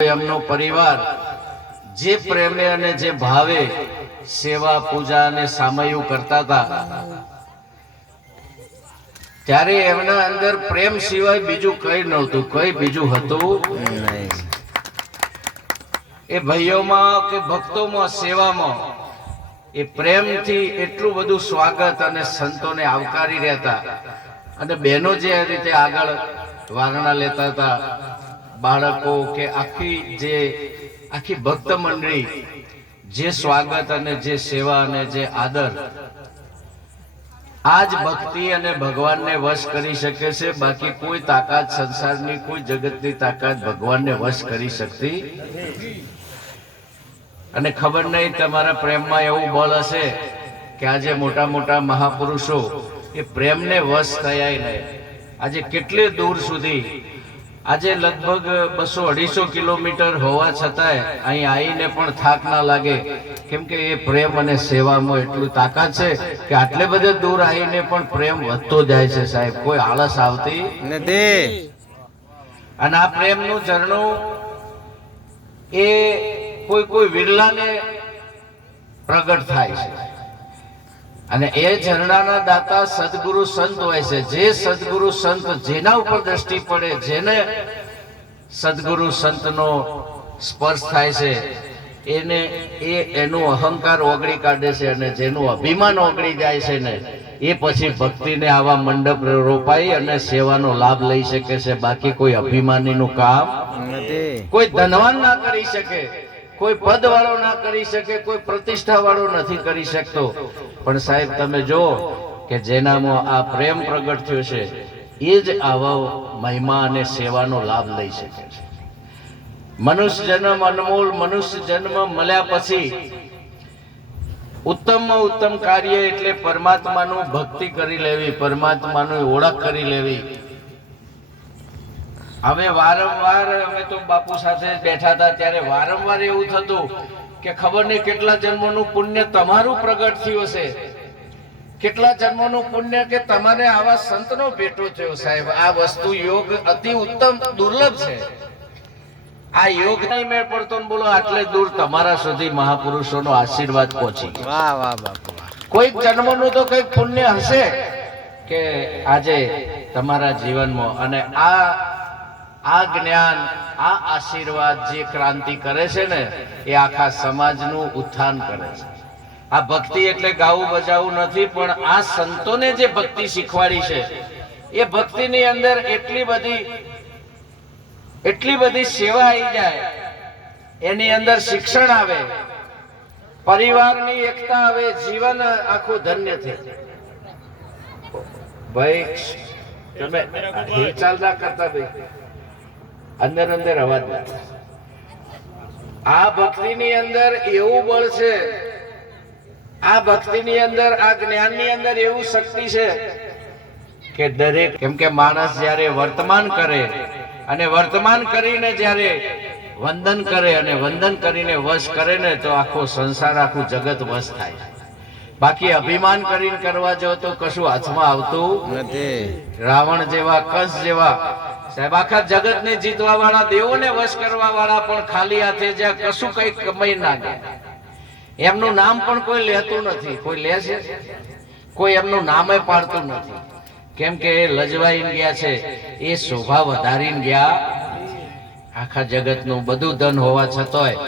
એમનો પરિવાર જે પ્રેમે અને જે ભાવે સેવા પૂજા અને સામયું કરતા હતા ત્યારે એમના અંદર પ્રેમ સિવાય બીજું કઈ નહોતું, કઈ બીજું હતું નહીં. એ ભાઈઓમાં કે ભક્તોમાં સેવામાં એ પ્રેમથી એટલું બધું સ્વાગત અને સંતોને આવકારી રહેતા અને બહેનો જે રીતે આગળ વારણા લેતા હતા, બાળકો કે આખી ભક્ત મંડળી જે સ્વાગત અને જે સેવા અને જે આદર આજ ભક્તિ અને ભગવાનને વશ કરી શકે છે. બાકી કોઈ તાકાત સંસારની, કોઈ જગતની તાકાત ભગવાનને વશ કરી શકતી. અને ખબર નહીં તમારા પ્રેમમાં એવું બળ હશે કે આજે મોટા મોટા મહાપુરુષો એ પ્રેમને વશ થયા નહીં. આજે કેટલે દૂર સુધી, આજે લગભગ 200-250 કિલોમીટર હોવા છતાંય અહીં આવીને પણ થાક ના લાગે, કેમ કે એ પ્રેમ અને સેવામાં એટલું તાકાત છે કે આટલે બધે દૂર આવીને પણ પ્રેમ વધતો જાય છે સાહેબ, કોઈ આળસ આવતી નથી. અને આ પ્રેમનું ઝરણું એ કોઈ વિરલાને પ્રગટ થાય છે અને એ ઝરણાના દાતા સદગુરુ સંત હોય છે. જે સદગુરુ સંત જેના ઉપર દ્રષ્ટિ પડે, જેને સદગુરુ સંતનો સ્પર્શ થાય છે એનું અહંકાર ઓગળી કાઢે છે અને જેનું અભિમાન ઓગળી જાય છે ને એ પછી ભક્તિને આવા મંડપ રોપાઈ અને સેવાનો લાભ લઈ શકે છે. બાકી કોઈ અભિમાનીનું કામ નથી. કોઈ ધનવાન ના કરી શકે, કોઈ પદ વાળો ના કરી શકે, કોઈ પ્રતિષ્ઠા વાળો નથી કરી શકતો. પણ સાહેબ તમે જો કે જેનામાં આ પ્રેમ પ્રગટ થયો છે એ જ આવો મહિમા અને સેવાનો લાભ લઈ શકે છે. મનુષ્ય જન્મ અનમોલ, મનુષ્ય જન્મ મળ્યા પછી ઉત્તમમાં ઉત્તમ કાર્ય એટલે પરમાત્માનું ભક્તિ કરી લેવી, પરમાત્માનું ઓળખ કરી લેવી. હવે વારંવાર અમે તો બાપુ સાથે બેઠા હતા ત્યારે વારંવાર એવું થતું કે ખબર નહીં કેટલા જન્મોનું પુણ્ય તમારું પ્રગટ થયું છે, કેટલા જન્મોનું પુણ્ય કે તમારે આવા સંતનો ભેટો થયો. સાહેબ આ વસ્તુ યોગ અતિ ઉત્તમ દુર્લભ છે. આ યોગ નહીં મેળ પડતો ને બોલો આટલે દૂર તમારા સુધી મહાપુરુષોનો આશીર્વાદ પહોંચી. વાહ વાહ બાપુ, કોઈક જન્મનું તો કઈક પુણ્ય હશે કે આજે તમારા જીવનમાં અને આ જ્ઞાન, આ આશીર્વાદ જે ક્રાંતિ કરે છે ને એ આખા સમાજનું ઉત્થાન કરે છે. આ ભક્તિ એટલે ગાવું બજાવું નથી, પણ આ સંતોને જે ભક્તિ શીખવાડી છે એ ભક્તિની અંદર એટલી બધી સેવા આવી જાય, એની અંદર શિક્ષણ આવે, પરિવારની એકતા આવે, જીવન આખું ધન્ય થઈ જાય. ભાઈ તમે હિલચાલ ના કરતા ભાઈ, અંદર અંદર અવાજ ના. આ ભક્તિની અંદર એવું બળ છે, આ ભક્તિની અંદર, આ જ્ઞાનની અંદર એવું શક્તિ છે કે દરેક, કેમ કે માણસ જ્યારે વર્તમાન કરે અને વર્તમાન કરીને જ્યારે વંદન કરે અને વંદન કરીને વશ કરે ને તો આખો સંસાર, આખું જગત વશ થાય. બાકી અભિમાન કરીને કરવા જાવ તો કશું હાથમાં આવતું નથી. રાવણ જેવા, કંસ જેવા સાહેબ આખા જગત ને જીતવા વાળા, દેવોને વશ કરવા વાળા પણ ખાલી હાથે જ્યાં કશું કઈ કમાઈ ના ગયા. એમનું નામ પણ કોઈ લેતું નથી. કોઈ લે છે? કોઈ એમનું નામે પાડતું નથી. કેમ કે એ લજવાઈને ગયા છે, એ શોભા વધારીને ગયા. આખા જગતનું બધું ધન હોવા છતાંય,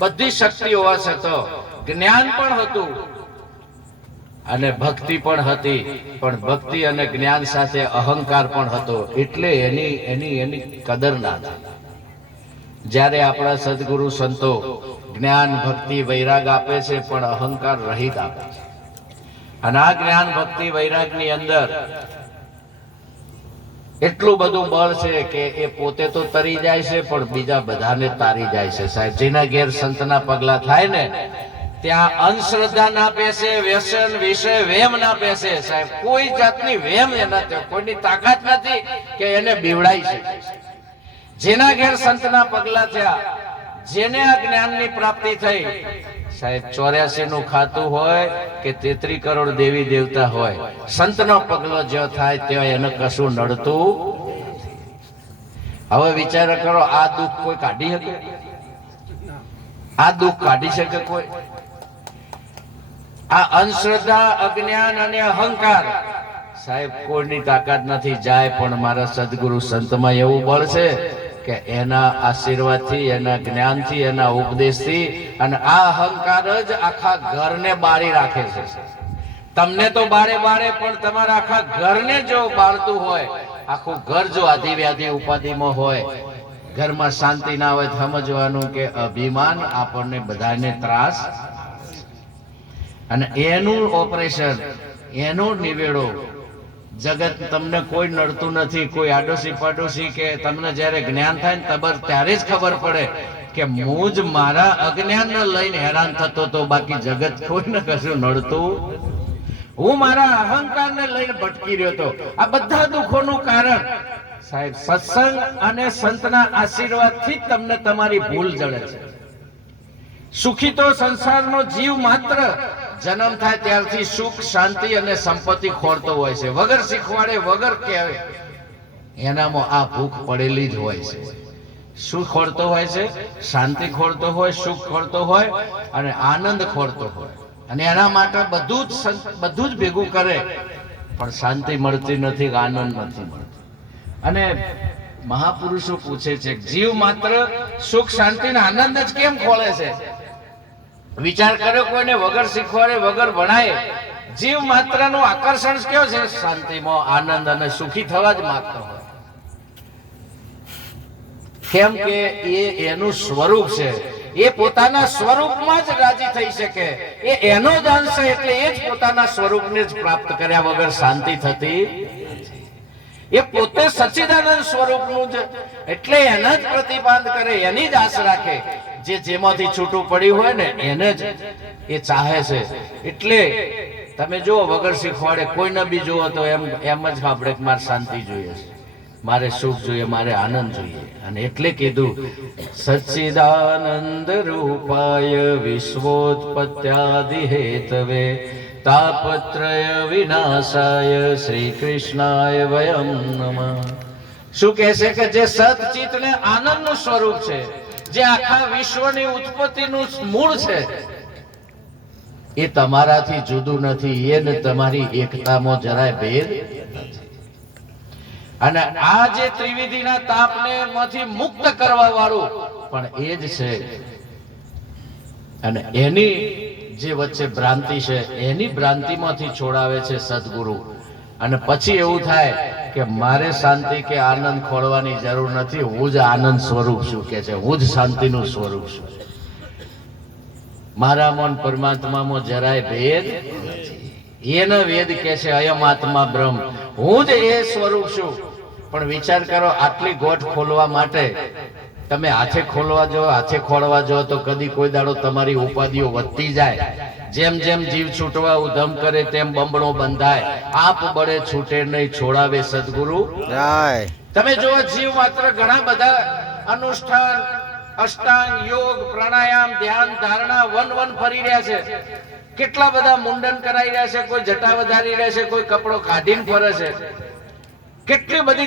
બધી શક્તિ હોવા છતાં જ્ઞાન પણ હતું અને ભક્તિ પણ હતી, પણ ભક્તિ અને જ્ઞાન સાથે અહંકાર પણ હતો, એટલે એની કદર ના થઈ. જ્યારે આપણા સદગુરુ સંતો જ્ઞાન, ભક્તિ, વૈરાગ આપે છે પણ અહંકાર રહિત આપે છે. અને આ જ્ઞાન, ભક્તિ, વૈરાગની અંદર એટલું બધું બળ છે કે એ પોતે તો તરી જાય છે પણ બીજા બધાને તારી જાય છે. સાહેબ જેના ઘેર સંતના પગલા થાય ને ત્યાં અંધશ્રદ્ધા ના બેસે, વ્યસન, વિષય, વેમ ના બેસે. સાહેબ કોઈ જાતની વેમ એના, કોઈની તાકાત નથી કે એને બીવડાઈ શકે. જેના ઘેર સંતના પગલા થયા, જેને આ જ્ઞાનની પ્રાપ્તિ થઈ, સાહેબ 84 નું ખાતું હોય કે 33 કરોડ દેવી દેવતા હોય, સંતનો પગલો જ્યાં થાય ત્યાં એને કશું નડતું. હવે વિચાર કરો, આ દુઃખ કોઈ કાઢી શકે? આ દુઃખ કાઢી શકે કોઈ? આ અંધશ્રદ્ધા, અજ્ઞાન અને અહંકાર સાહેબ કોઈની તાકાત નથી. જાય પણ મારા સદગુરુ સંતમાં એવું બળ છે કે એના આશીર્વાદથી, એના જ્ઞાનથી, એના ઉપદેશથી, અને આ અહંકાર જ આખા ઘરને બાળી રાખે છે. તમને તો બાળે પણ તમારા આખા ઘરને જો બાળતું હોય, આખું ઘર જો આધિ વ્યાધિ ઉપાધિમાં હોય, ઘરમાં શાંતિ ના હોય, સમજવાનું કે અભિમાન આપણને બધાને ત્રાસ, અને એનું ઓપરેશન, એનો નિવેડો જગત તમને કોઈ નડતું નથી. કોઈ આડોશી પાડોશી કે તમને જ્યારે જ્ઞાન થાય ને તબર ત્યારે જ ખબર પડે કે હું જ મારા અજ્ઞાનને લઈને હેરાન થતો તો, બાકી જગત કોઈને કશું નડતું. હું મારા અહંકારને લઈને ભટકી રહ્યો હતો. આ બધા દુઃખોનું કારણ સાહેબ સત્સંગ અને સંતના આશીર્વાદથી જ તમને તમારી ભૂલ જડે છે. સુખી તો સંસારનો જીવ માત્ર જન્મ થાય ત્યારથી સુખ, શાંતિ અને સંપત્તિ ખોરતો હોય છે. વગર શીખવાડે, વગર કહેવે એનામાં આ ભૂખ પડેલી જ હોય છે. સુખ ખોરતો હોય છે, શાંતિ ખોરતો હોય, સુખ ખોરતો હોય અને આનંદ ખોરતો હોય, અને એના માટે બધું જ ભેગું કરે, પણ શાંતિ મળતી નથી, આનંદ નથી મળતો. અને મહાપુરુષો પૂછે છે, જીવ માત્ર સુખ, શાંતિ અને આનંદ જ કેમ ખોળે છે? વિચાર કર્યો? કોઈને વગર શીખવાડે, વગર ભણાય જીવ માત્ર નું આકર્ષણ કેવું છે? શાંતિમાં, આનંદ અને સુખી થવા જ માંગતો હોય. કેમ કે એનું સ્વરૂપ છે. એ પોતાના સ્વરૂપમાં જ રાજી થઈ શકે. એનો જ અંશ છે, એટલે એ જ પોતાના સ્વરૂપને જ પ્રાપ્ત કર્યા વગર શાંતિ થતી. એ પોતે સચ્ચિદાનંદ સ્વરૂપનું છે, એટલે એના જ પ્રતિપાદ કરે, એની જ આશ રાખે. જેમાંથી છૂટું પડ્યું હોય ને એને જ એ ચાહે છે. એટલે તમે જુઓ, વગર શીખવાડે કોઈને બી જુઓ તો એમ જ આપણે મારે શાંતિ જોઈએ છે, મારે સુખ જોઈએ, મારે આનંદ જોઈએ. અને એટલે કીધું સચ્ચિદાનંદ રૂપાય વિશ્વોત્પત્યાદિ હેતવે તાપત્રય વિનાશાય શ્રી કૃષ્ણાય વયમ નમઃ. શું કહે છે કે જે સતચિત ને આનંદનું સ્વરૂપ છે, જે આખા વિશ્વની ઉત્પત્તિનું મૂળ છે, એ તમારાથી જુદું નથી. એને તમારી એકતામાં જરાય ભેદ નથી. અને આ જે ત્રિવિધિના તાપને માંથી મુક્ત કરવા વાળું પણ એ જ છે. અને એની જે વચ્ચે ભ્રાંતિ છે, એની ભ્રાંતિમાંથી છોડાવે છે સદગુરુ. અને પછી એવું થાય કે મારે શાંતિ કે આનંદ ખોળવાની જરૂર નથી. હું જ આનંદ સ્વરૂપ છું કે છે, હું જ શાંતિનું સ્વરૂપ છું. મારા મન પરમાત્મામાં જરાય ભેદ નથી. એનો વેદ કે છે અયમ આત્મા બ્રહ્મ, હું જ એ સ્વરૂપ છું. પણ વિચાર કરો, આટલી ગોઠ ખોલવા માટે તમે હાથે ખોલવા જો, હાથે ખોળવા જો તો કદી કોઈ દાડો તમારી ઉપાધિઓ વધતી જાય. જેમ જેમ જીવ છૂટવા ઉધમ કરે તેમ બંબણો બંધાય. આપ બળે છૂટે નહીં, છોડાવે સદગુરુ. તમે જો જીવ માત્ર ઘણા બધા અનુષ્ઠાન, અષ્ટાંગ યોગ, પ્રાણાયામ, ધ્યાન, ધારણા વન ફરી રહ્યા છે. કેટલા બધા મુંડન કરાઈ રહ્યા છે, કોઈ જટા વધારી રહ્યા છે, કોઈ કપડો કાઢીને ફરે છે. કેટલી બધી